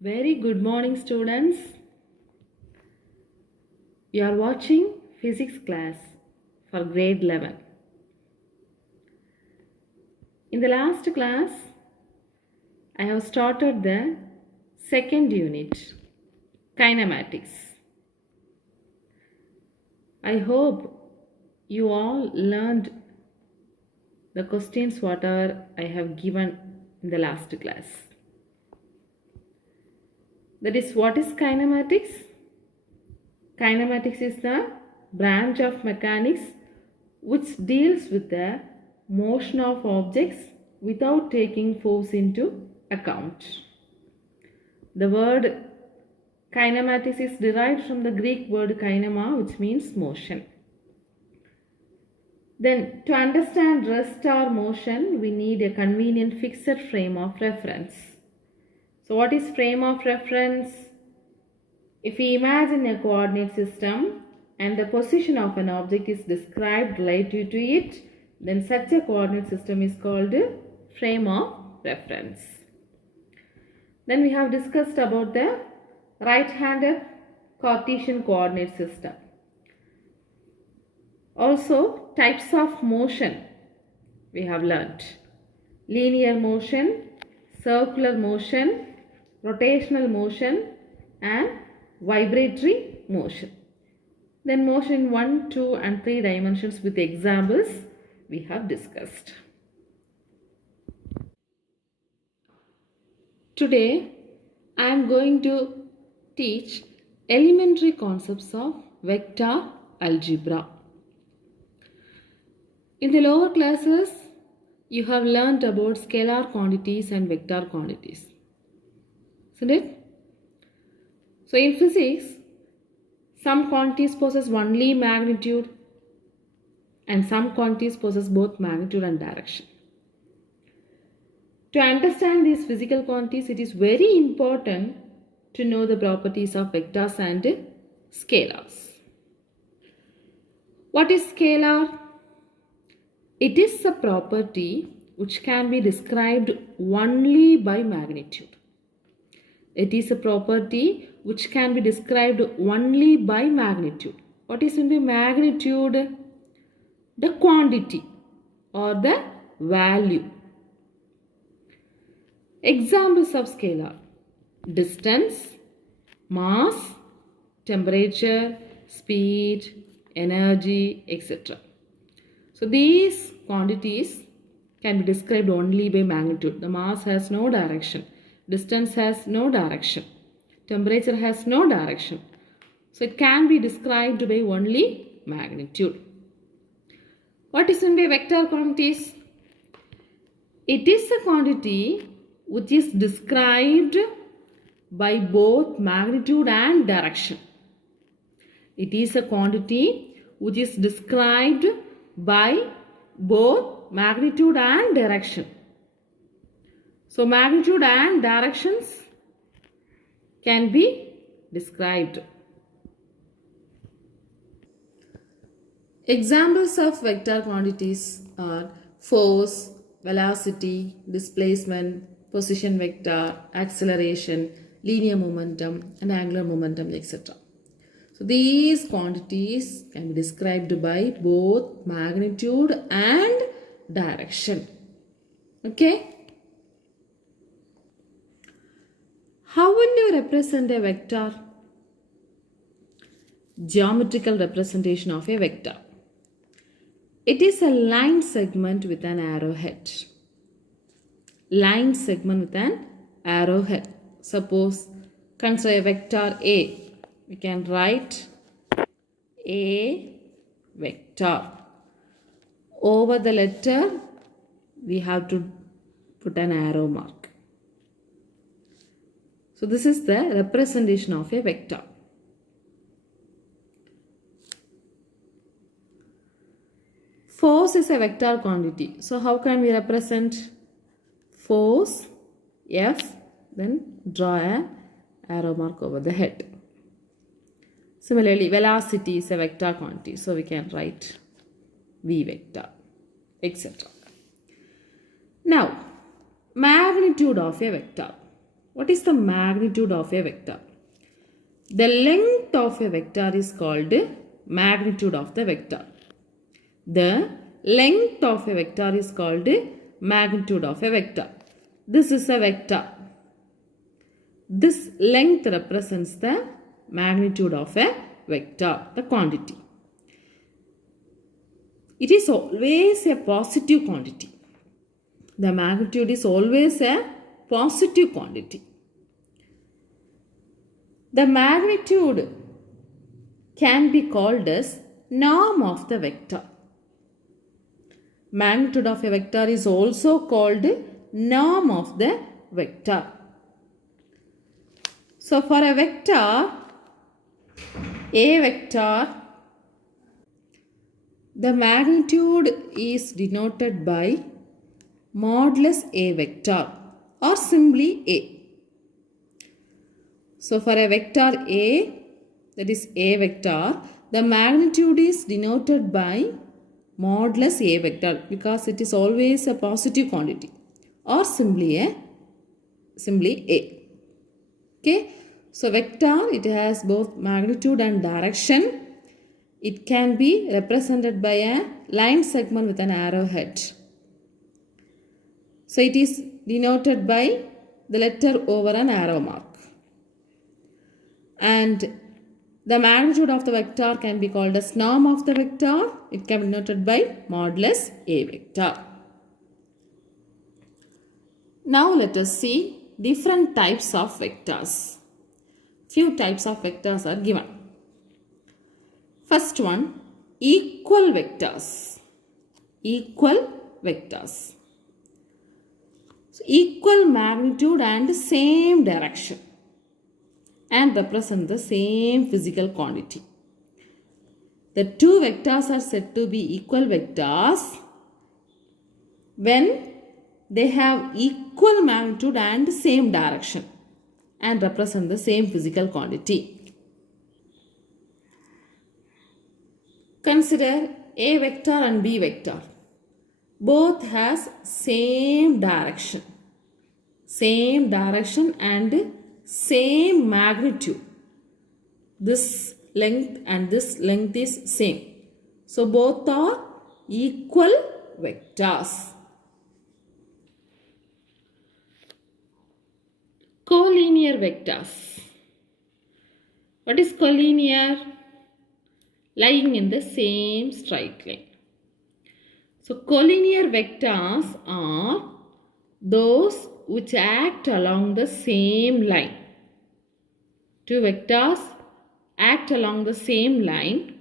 Very good morning, students. You are watching physics class for grade 11. In the last class, I have started the second unit, kinematics. I hope you all learned the questions whatever I have given in the last class. That is, what is kinematics? Kinematics is the branch of mechanics which deals with the motion of objects without taking force into account. The word kinematics is derived from the Greek word kinema, which means motion. Then, to understand rest or motion, we need a convenient fixed frame of reference. So, what is frame of reference? If we imagine a coordinate system and the position of an object is described relative to it, then such a coordinate system is called frame of reference. Then we have discussed about the right-handed Cartesian coordinate system. Also, types of motion we have learnt. Linear motion, circular motion, rotational motion and vibratory motion. Then motion in 1, 2 and 3 dimensions with examples we have discussed. Today I am going to teach elementary concepts of vector algebra. In the lower classes, you have learnt about scalar quantities and vector quantities. Isn't it? So in physics, some quantities possess only magnitude and some quantities possess both magnitude and direction. To understand these physical quantities, it is very important to know the properties of vectors and scalars. What is scalar? It is a property which can be described only by magnitude. It is a property which can be described only by magnitude. What is in the magnitude? The quantity or the value. Examples of scalar: distance, mass, temperature, speed, energy, etc. So these quantities can be described only by magnitude. The mass has no direction. Distance has no direction. Temperature has no direction. So it can be described by only magnitude. What is in the vector quantities? It is a quantity which is described by both magnitude and direction. It is a quantity which is described by both magnitude and direction. So magnitude and directions can be described. Examples of vector quantities are force, velocity, displacement, position vector, acceleration, linear momentum and angular momentum, etc. So these quantities can be described by both magnitude and direction. Okay? How will you represent a vector? Geometrical representation of a vector. It is a line segment with an arrowhead. Line segment with an arrowhead. Suppose, consider a vector A. We can write A vector. Over the letter, we have to put an arrow mark. So this is the representation of a vector. Force is a vector quantity. So how can we represent force? F, then draw an arrow mark over the head. Similarly, velocity is a vector quantity. So we can write V vector, etc. Now, magnitude of a vector. What is the magnitude of a vector? The length of a vector is called magnitude of the vector. The length of a vector is called magnitude of a vector. This is a vector. This length represents the magnitude of a vector, the quantity. It is always a positive quantity. The magnitude is always a positive quantity. The magnitude can be called as norm of the vector. Magnitude of a vector is also called norm of the vector. So for a vector, the magnitude is denoted by modulus A vector or simply A. So for a vector A, that is A vector, the magnitude is denoted by modulus A vector because it is always a positive quantity or simply A. Okay. So vector, it has both magnitude and direction. It can be represented by a line segment with an arrowhead. So it is denoted by the letter over an arrow mark. And the magnitude of the vector can be called as norm of the vector. It can be denoted by modulus A vector. Now let us see different types of vectors. Few types of vectors are given. First one, equal vectors. Equal vectors. So, equal magnitude and same direction and represent the same physical quantity. The two vectors are said to be equal vectors when they have equal magnitude and same direction and represent the same physical quantity. Consider A vector and B vector. Both has same direction and same magnitude. This length and this length is same. So both are equal vectors. Collinear vectors. What is collinear? Lying in the same straight line. So collinear vectors are those which act along the same line. Two vectors act along the same line.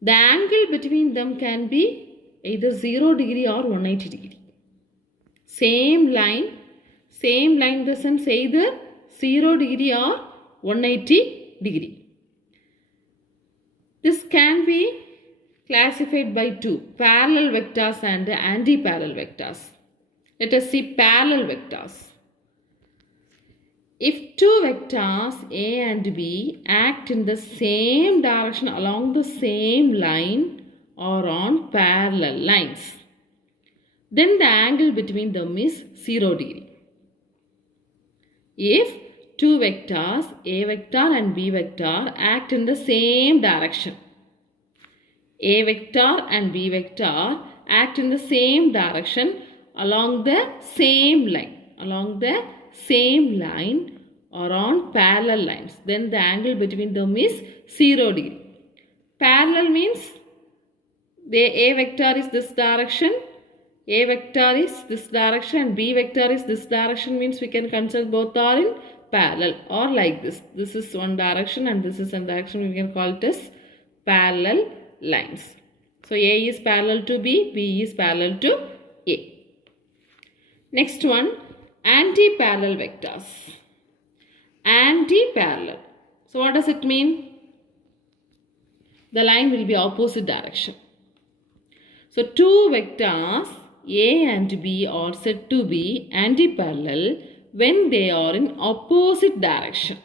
The angle between them can be either 0 degree or 180 degree. Same line in the sense either 0 degree or 180 degree. This can be classified by two, parallel vectors and anti-parallel vectors. Let us see parallel vectors. If two vectors A and B act in the same direction along the same line or on parallel lines, then the angle between them is 0 degree. If two vectors A vector and B vector act in the same direction, A vector and B vector act in the same direction along the same line or on parallel lines, then the angle between them is 0 degree. Parallel means the A vector is this direction, A vector is this direction and B vector is this direction, means we can consider both are in parallel or like this. This is one direction and this is one direction, we can call it as parallel lines. So A is parallel to B, B is parallel to A. Next one, anti-parallel vectors. Anti-parallel. So what does it mean? The line will be opposite direction. So two vectors A and B are said to be anti-parallel when they are in opposite direction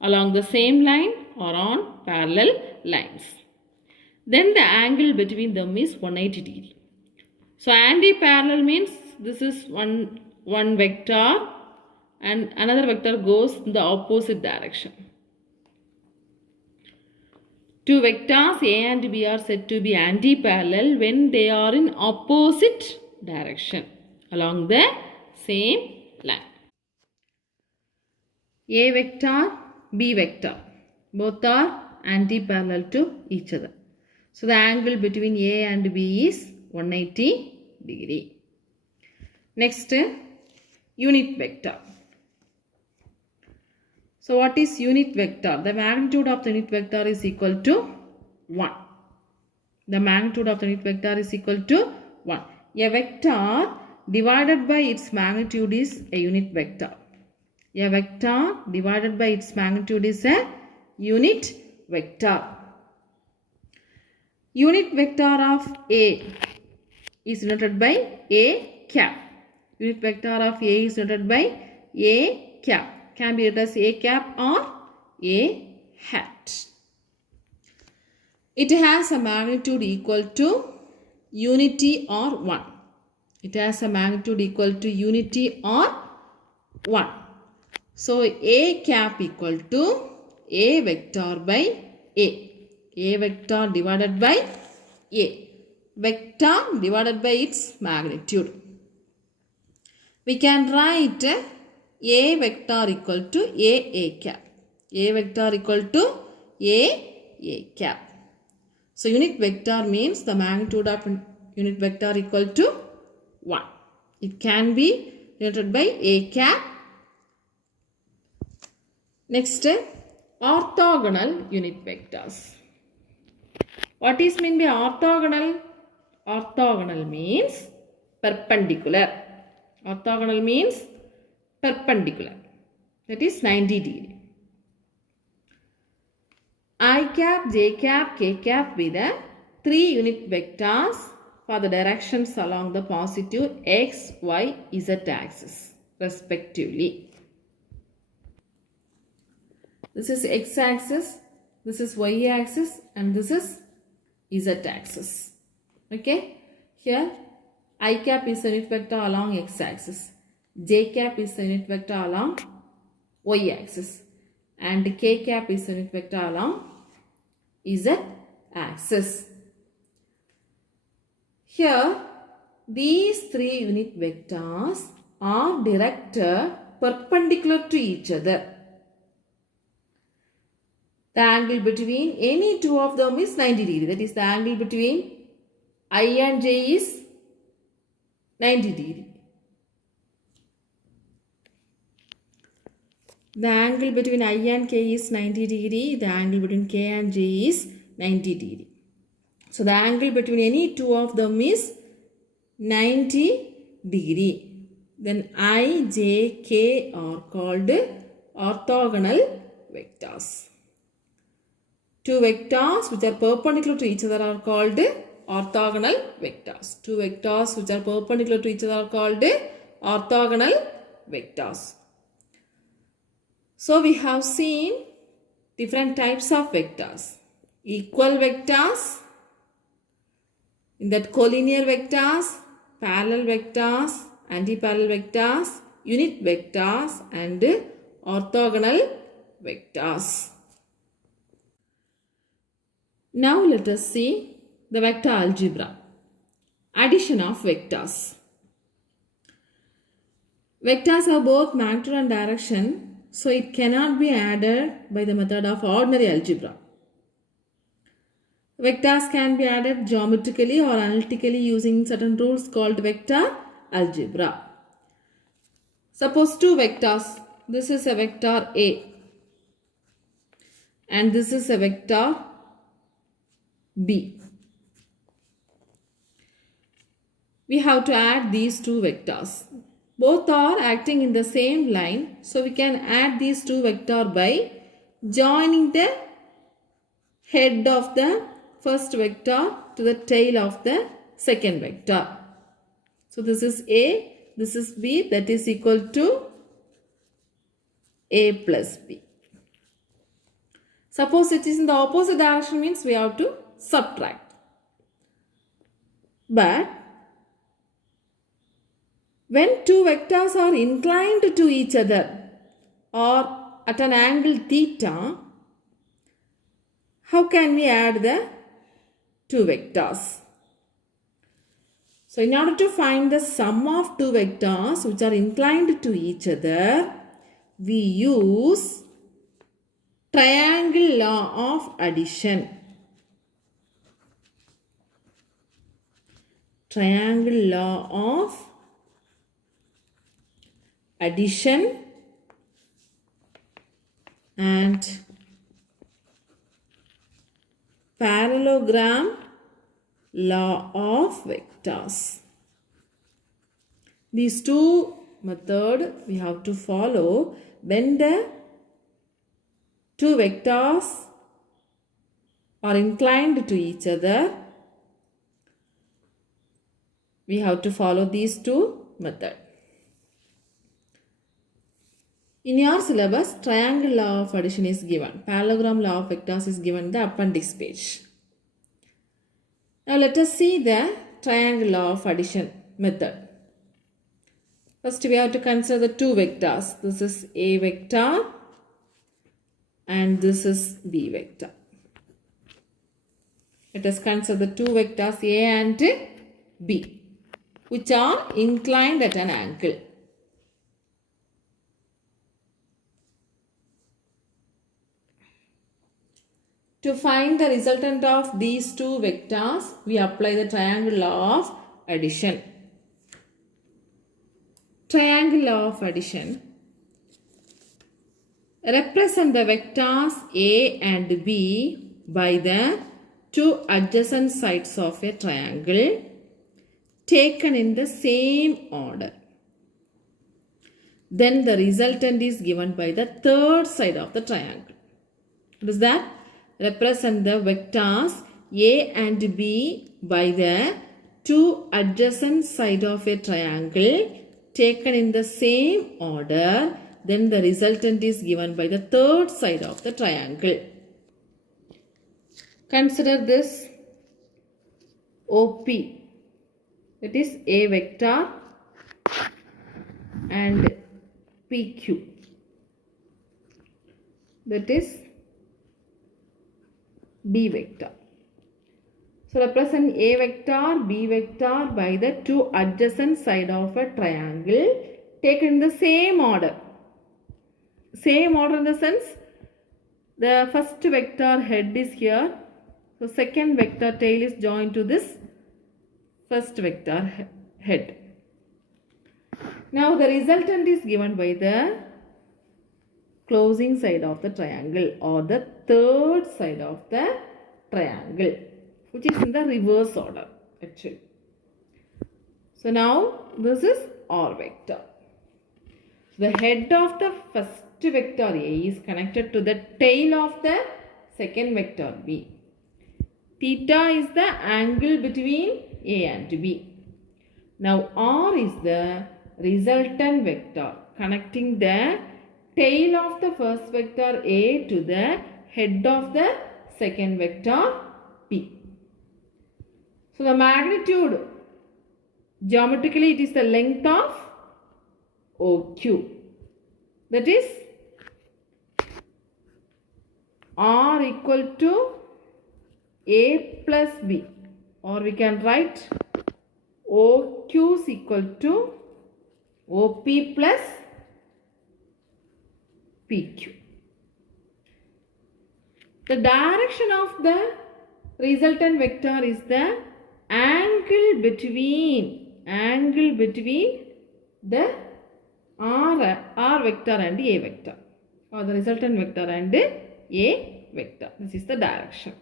along the same line or on parallel lines. Then the angle between them is 180 degree. So anti-parallel means this is one vector and another vector goes in the opposite direction. Two vectors A and B are said to be anti-parallel when they are in opposite direction along the same line. A vector, B vector, both are anti-parallel to each other. So the angle between A and B is 180 degree. Next, unit vector. So what is unit vector? The magnitude of the unit vector is equal to 1. The magnitude of the unit vector is equal to 1. A vector divided by its magnitude is a unit vector. A vector divided by its magnitude is a unit vector. Unit vector of A is denoted by A cap. Unit vector of A is denoted by A cap. Can be written as A cap or A hat. It has a magnitude equal to unity or 1. It has a magnitude equal to unity or 1. So A cap equal to A vector by A. A vector divided by A. Vector divided by its magnitude. We can write A vector equal to A cap. A vector equal to A cap. So unit vector means the magnitude of unit vector equal to 1. It can be denoted by A cap. Next, orthogonal unit vectors. What is meant by orthogonal? Orthogonal means perpendicular. Orthogonal means perpendicular. That is 90 degree. I cap, j cap, k cap be the 3 unit vectors for the directions along the positive x, y, z axis respectively. This is x axis, this is y axis, and this is z axis. Okay. Here I cap is the unit vector along x axis. J cap is the unit vector along y axis. And k cap is the unit vector along z axis. Here these 3 unit vectors are directed perpendicular to each other. The angle between any two of them is 90 degree. That is, the angle between I and J is 90 degree. The angle between I and K is 90 degree. The angle between K and J is 90 degree. So the angle between any two of them is 90 degree. Then I, J, K are called orthogonal vectors. Two vectors which are perpendicular to each other are called orthogonal vectors. Two vectors which are perpendicular to each other are called orthogonal vectors. So we have seen different types of vectors. Equal vectors, in that collinear vectors, parallel vectors, anti-parallel vectors, unit vectors, and orthogonal vectors. Now let us see the vector algebra. Addition of vectors. Vectors have both magnitude and direction, so it cannot be added by the method of ordinary algebra. Vectors can be added geometrically or analytically using certain rules called vector algebra. Suppose two vectors. This is a vector A and this is a vector B. We have to add these two vectors. Both are acting in the same line, so we can add these two vectors by joining the head of the first vector to the tail of the second vector. So this is A, this is B, that is equal to A plus B. Suppose it is in the opposite direction, means we have to subtract. But When two vectors are inclined to each other or at an angle theta, how can we add the two vectors? So in order to find the sum of two vectors which are inclined to each other, we use triangle law of addition. Triangle law of addition and parallelogram law of vectors. These two methods we have to follow when the two vectors are inclined to each other. We have to follow these two methods. In your syllabus, triangle law of addition is given. Parallelogram law of vectors is given in the appendix page. Now let us see the triangle law of addition method. First we have to consider the two vectors. This is A vector and this is B vector. Let us consider the two vectors A and B, which are inclined at an angle. To find the resultant of these two vectors, we apply the triangle law of addition. Triangle law of addition represent the vectors A and B by the two adjacent sides of a triangle taken in the same order. Then the resultant is given by the third side of the triangle. What is that? Represent the vectors A and B by the two adjacent sides of a triangle taken in the same order. Then the resultant is given by the third side of the triangle. Consider this OP. That is A vector and PQ. That is B vector. So represent A vector, B vector by the two adjacent sides of a triangle taken in the same order. Same order in the sense the first vector head is here. So second vector tail is joined to this first vector head. Now the resultant is given by the closing side of the triangle or the third side of the triangle, which is in the reverse order actually. So now this is R vector. The head of the first vector A is connected to the tail of the second vector B. Theta is the angle between A and B. Now R is the resultant vector connecting the tail of the first vector A to the head of the second vector B. So the magnitude, geometrically it is the length of OQ. That is R equal to A plus B, or we can write OQ is equal to OP plus PQ. The direction of the resultant vector is the angle between the R vector and A vector, or the resultant vector and A vector. This is the direction.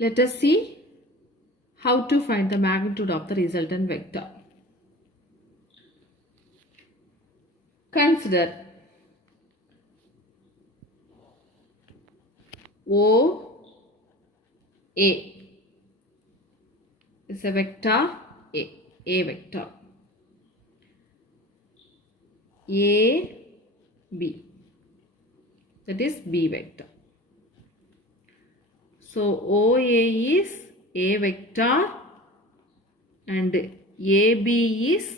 Let us see how to find the magnitude of the resultant vector. Consider OA is a vector A vector. AB, that is B vector. So OA is A vector and AB is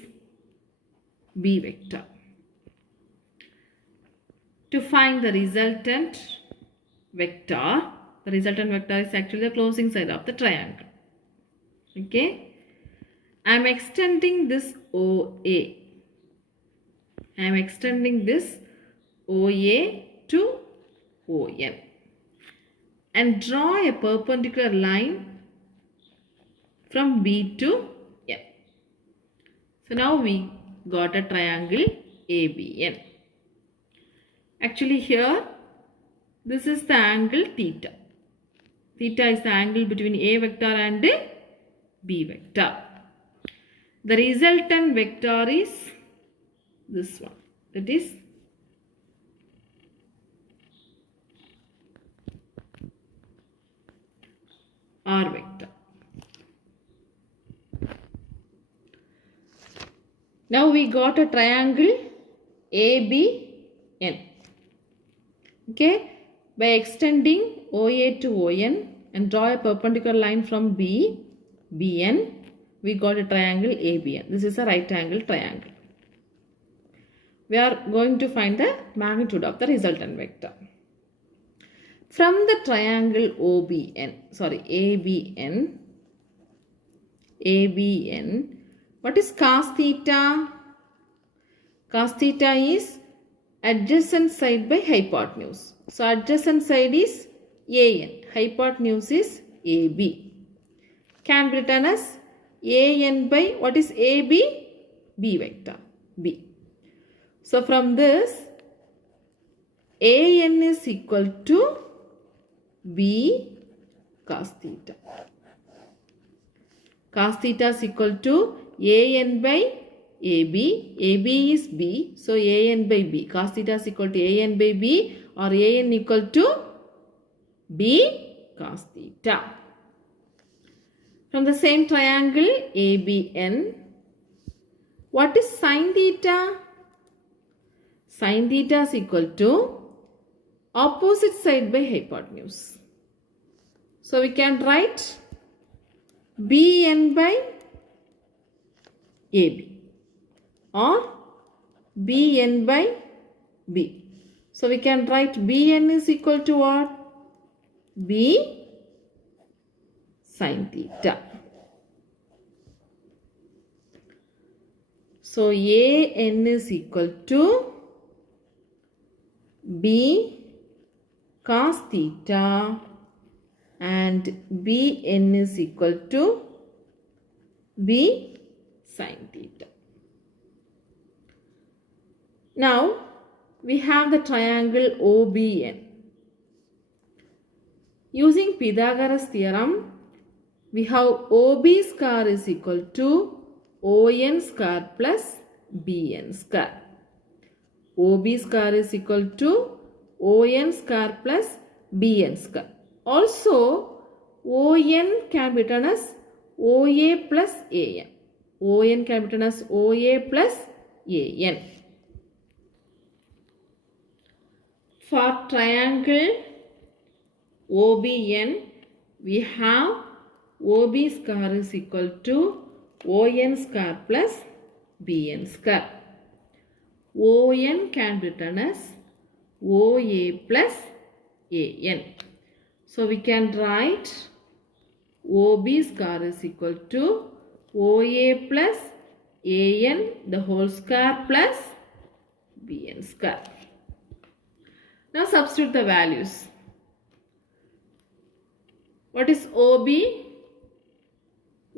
B vector. To find the resultant vector is actually the closing side of the triangle. Okay. I am extending this OA. I am extending this OA to ON and draw a perpendicular line from B to N. So now we got a triangle ABN. Actually here this is the angle theta. Theta is the angle between A vector and B vector. The resultant vector is this one, that is R vector. Now we got a triangle ABN. Okay, by extending OA to ON and draw a perpendicular line from BN, we got a triangle ABN. This is a right angle triangle. We are going to find the magnitude of the resultant vector. From the triangle ABN, what is cos theta? Cos theta is adjacent side by hypotenuse. So adjacent side is AN, hypotenuse is AB. Can be written as AN by what is AB? B vector, B. So from this, AN is equal to B cos theta. Cos theta is equal to AN by AB. AB is B. So AN by B. Cos theta is equal to AN by B, or AN equal to B cos theta. From the same triangle ABN, what is sin theta? Sin theta is equal to opposite side by hypotenuse. So we can write BN by AB or BN by B. So we can write BN is equal to what? B sin theta. So AN is equal to B cos theta and BN is equal to B sin theta. Now we have the triangle OBN. Using Pythagoras theorem, we have OB square is equal to ON square plus BN square. OB square is equal to ON square plus BN square. Also, ON can be written as OA plus AN. ON can be written as OA plus AN. For triangle OBN, we have OB square is equal to ON square plus BN square. ON can be written as OA plus AN. So we can write OB square is equal to OA plus AN the whole square plus BN square. Now substitute the values. What is OB?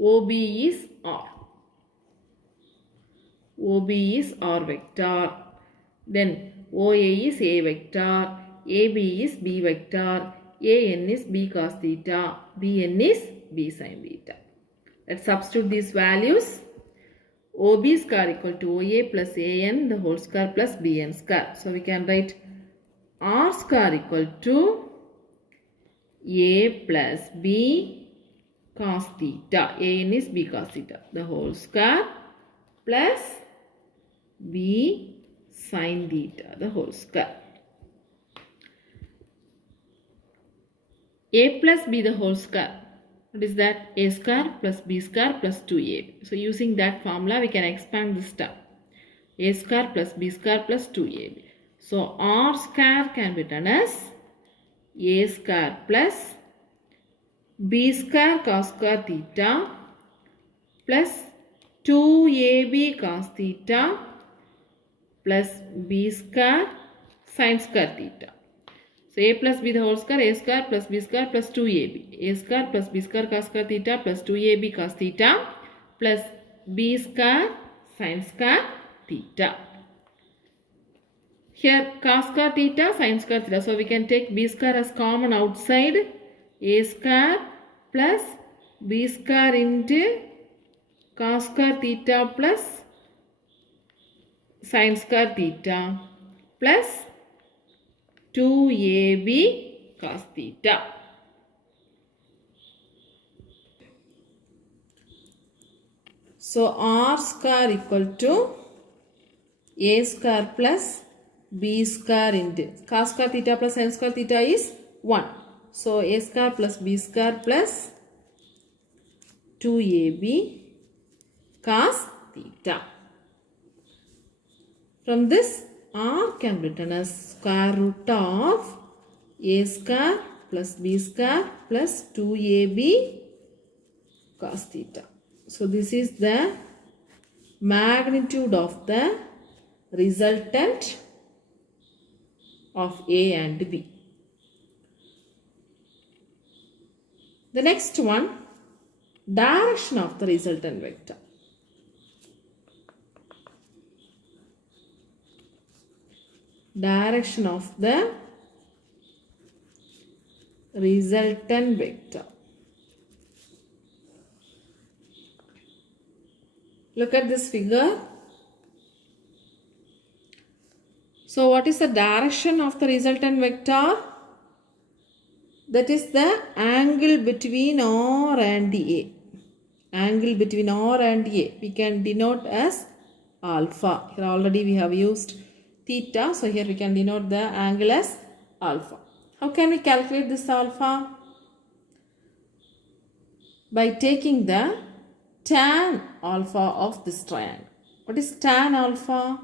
OB is R. OB is R vector. Then OA is A vector. AB is B vector. AN is B cos theta. BN is B sin theta. Let's substitute these values. OB square equal to OA plus AN the whole square plus BN square. So we can write R square equal to A plus B cos theta. AN is B cos theta the whole square plus B sin theta the whole square. A plus B the whole square. What is that? A square plus B square plus 2AB. So using that formula we can expand this term. A square plus B square plus 2AB. So R square can be written as A square plus B square cos square theta plus 2AB cos theta plus B square sin square theta. So A plus B the whole square, A square plus B square plus 2AB. A square plus B square cos square theta plus 2AB cos theta plus B square sin square theta. Here cos square theta, sin square theta. So we can take B square as common outside. A square plus B square into cos square theta plus sin square theta plus 2AB cos theta. So R square equal to A square plus B square into cos square theta plus sin square theta is 1. So A square plus B square plus 2AB cos theta. From this R can be written as square root of A square plus B square plus 2AB cos theta. So this is the magnitude of the resultant of A and B. The next one, direction of the resultant vector. Direction of the resultant vector. Look at this figure. So what is the direction of the resultant vector? That is the angle between R and A. Angle between R and A. We can denote as alpha. Here already we have used theta. So here we can denote the angle as alpha. How can we calculate this alpha? By taking the tan alpha of this triangle. What is tan alpha?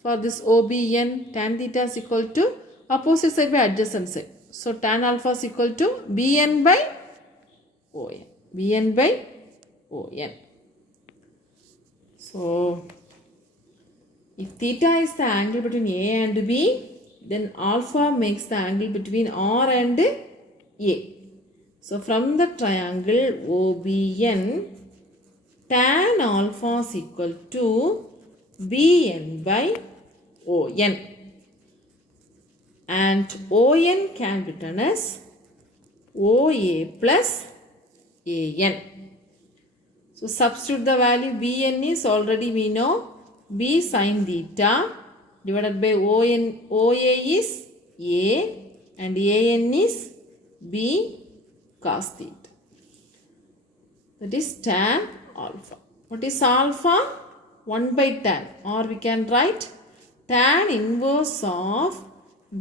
For this OBN, tan theta is equal to opposite side by adjacent side. So tan alpha is equal to BN by ON. BN by ON. So if theta is the angle between A and B, then alpha makes the angle between R and A. So from the triangle OBN, tan alpha is equal to BN by ON. And ON can be written as OA plus AN. So substitute the value. BN is already we know B sin theta divided by ON. OA is A and AN is B cos theta. That is tan alpha. What is alpha? 1 by tan, or we can write tan inverse of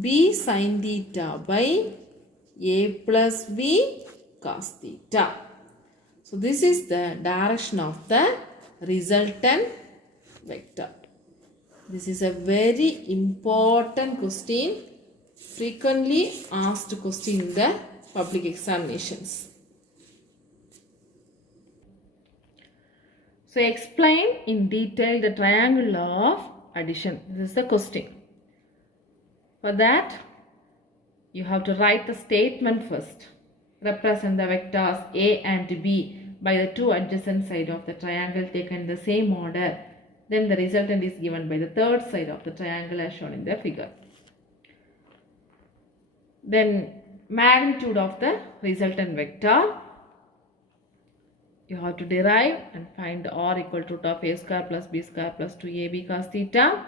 B sin theta by A plus B cos theta. So this is the direction of the resultant vector. This is a very important question, frequently asked question in the public examinations. So explain in detail the triangle of addition. This is the question. For that, you have to write the statement first. Represent the vectors A and B by the two adjacent sides of the triangle taken in the same order. Then the resultant is given by the third side of the triangle as shown in the figure. Then magnitude of the resultant vector. You have to derive and find R equal to root of A square plus B square plus 2AB cos theta.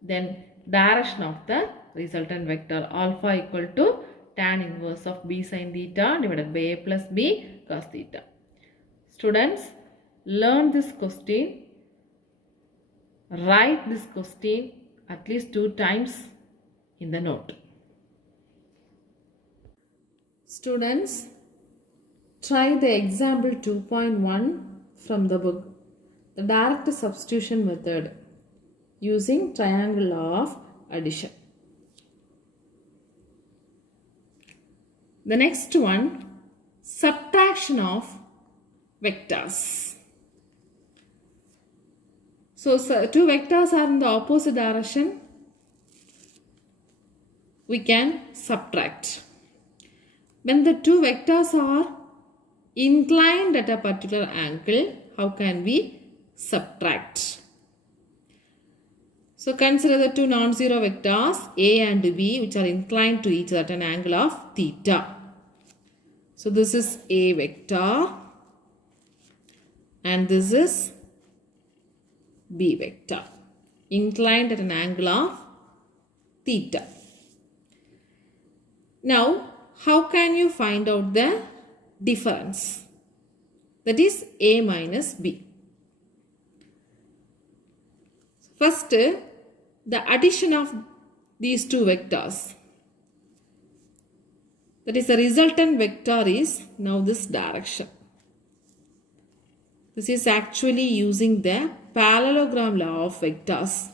Then direction of the resultant vector, alpha equal to tan inverse of B sin theta divided by A plus B cos theta. Students, learn this question, write this question at least 2 times in the note. Students, Try the example 2.1 from the book. The direct substitution method using triangle law of addition. The next one, subtraction of vectors. So two vectors are in the opposite direction. We can subtract. When the two vectors are inclined at a particular angle, how can we subtract? So consider the two non-zero vectors A and B which are inclined to each other at an angle of theta. So this is A vector and this is B vector, inclined at an angle of theta. Now, how can you find out the difference? That is A minus B. First, the addition of these two vectors. That is, the resultant vector is now this direction. This is actually using the parallelogram law of vectors.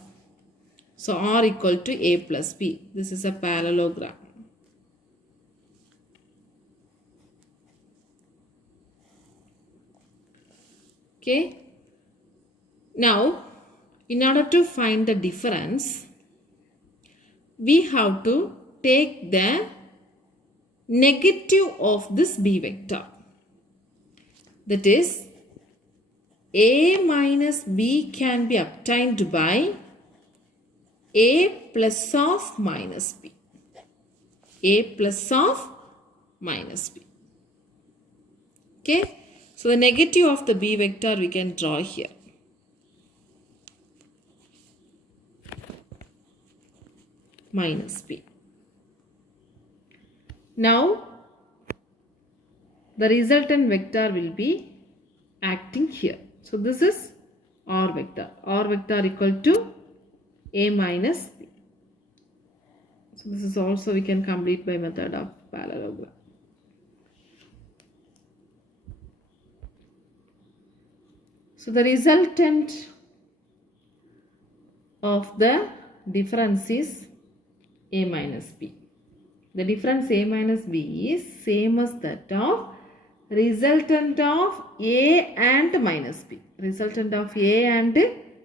So R equal to A plus B. This is a parallelogram. Okay. Now, in order to find the difference, we have to take the negative of this B vector. That is, A minus B can be obtained by A plus of minus B. A plus of minus B. Okay. So the negative of the B vector we can draw here. Minus B. Now, the resultant vector will be acting here. So this is R vector. R vector equal to A minus B. So this is also we can complete by method of parallelogram. So the resultant of the difference is A minus B. The difference A minus B is same as that of resultant of A and minus B. Resultant of A and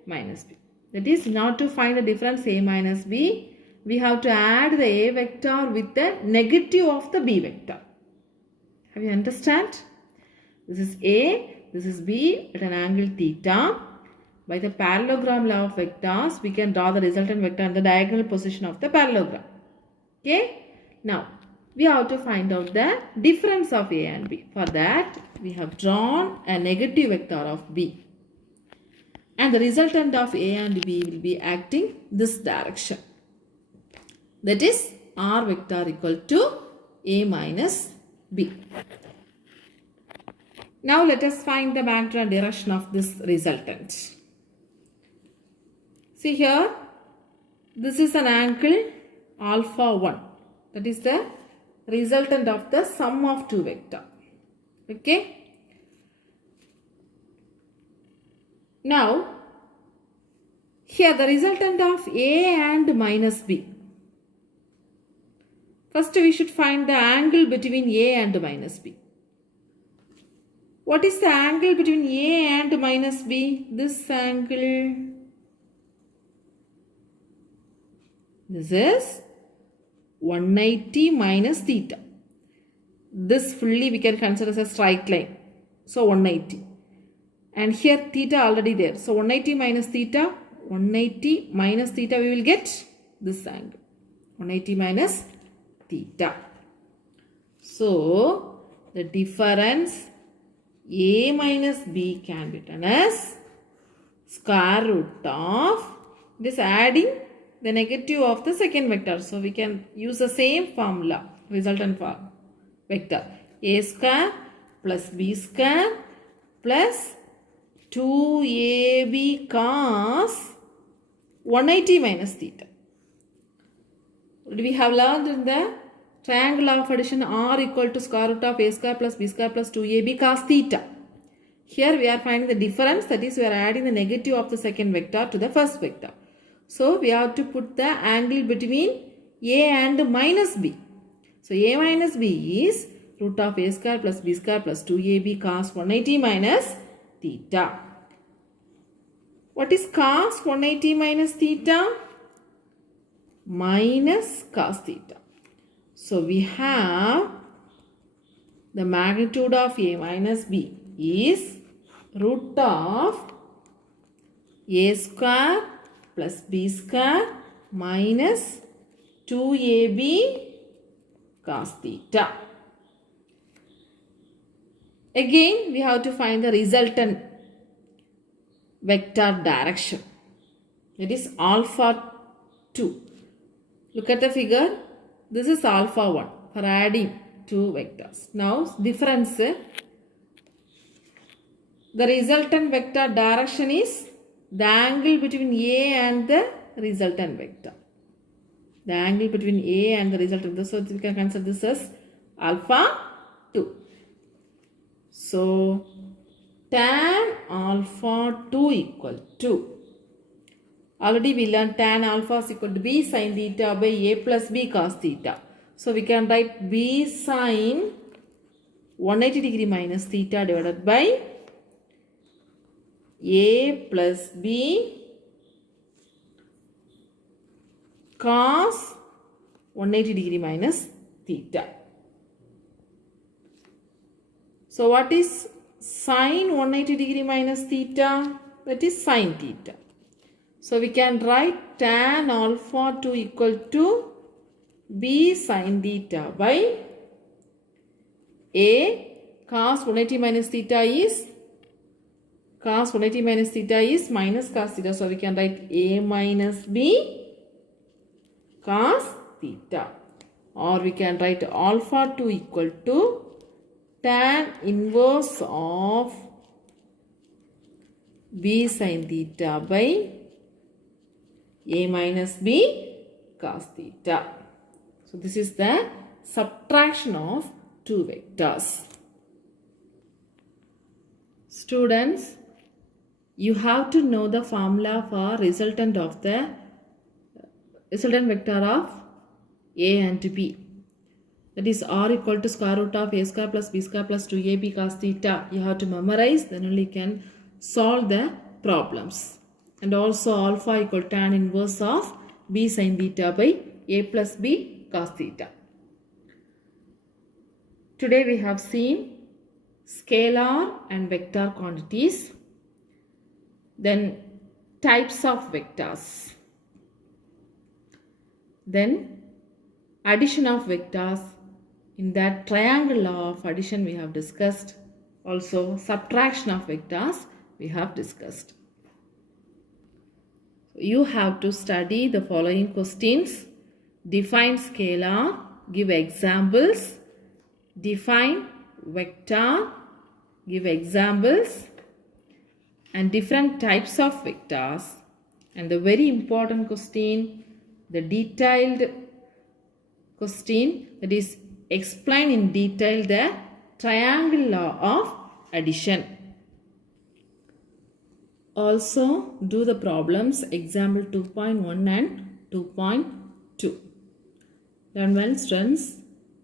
minus B. That is, not to find the difference A minus B, we have to add the A vector with the negative of the B vector. Have you understand? This is A, this is B at an angle theta. By the parallelogram law of vectors, we can draw the resultant vector in the diagonal position of the parallelogram. Okay. Now, we have to find out the difference of A and B. For that, we have drawn a negative vector of B. And the resultant of A and B will be acting this direction. That is, R vector equal to A minus B. Now, let us find the magnitude and direction of this resultant. See here, this is an angle alpha 1. That is the resultant of the sum of two vectors. Okay. Now, here the resultant of A and minus B. First, we should find the angle between A and minus B. What is the angle between A and minus B? This angle. This is 180 minus theta. This fully we can consider as a straight line. So 180. And here theta already there. So 180 minus theta. 180 minus theta we will get this angle. 180 minus theta. So the difference A minus B can be written as square root of this adding the negative of the second vector. So we can use the same formula, resultant form vector. A square plus B square plus 2AB cos 180 minus theta. What we have learned in the triangle of addition r equal to square root of a square plus b square plus 2ab cos theta. Here we are finding the difference, that is we are adding the negative of the second vector to the first vector. So we have to put the angle between a and minus b. So a minus b is root of a square plus b square plus 2ab cos 180 minus theta. What is cos 180 minus theta? Minus cos theta. So we have the magnitude of a minus b is root of a square plus b square minus 2ab cos theta. Again, we have to find the resultant vector direction. That is alpha 2. Look at the figure. This is alpha 1 for adding two vectors. Now, difference. The resultant vector direction is the angle between A and the resultant vector. The angle between A and the resultant. So, we can consider this as alpha 2. So, tan alpha 2 equal to, already we learned tan alpha is equal to b sin theta by a plus b cos theta. So we can write b sin 180 degree minus theta divided by a plus b cos 180 degree minus theta. So what is sin 180 degree minus theta? That is sin theta. So we can write tan alpha 2 equal to b sin theta by a cos 180 minus theta is minus cos theta. So we can write a minus b cos theta. Or we can write alpha 2 equal to tan inverse of b sin theta by a minus b cos theta. So this is the subtraction of two vectors. Students, you have to know the formula for resultant vector of a and b. That is r equal to square root of a square plus b square plus 2ab cos theta. You have to memorize, then only you can solve the problems. And also alpha equal to tan inverse of b sin theta by a plus b cos theta. Today we have seen scalar and vector quantities. Then types of vectors. Then addition of vectors. In that triangle law of addition we have discussed. Also subtraction of vectors we have discussed. You have to study the following questions. Define scalar, give examples. Define vector, give examples. And different types of vectors. And the very important question, the detailed question, that is explain in detail the triangle law of addition. Also do the problems example 2.1 and 2.2. Learn well, students.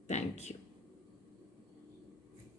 Thank you.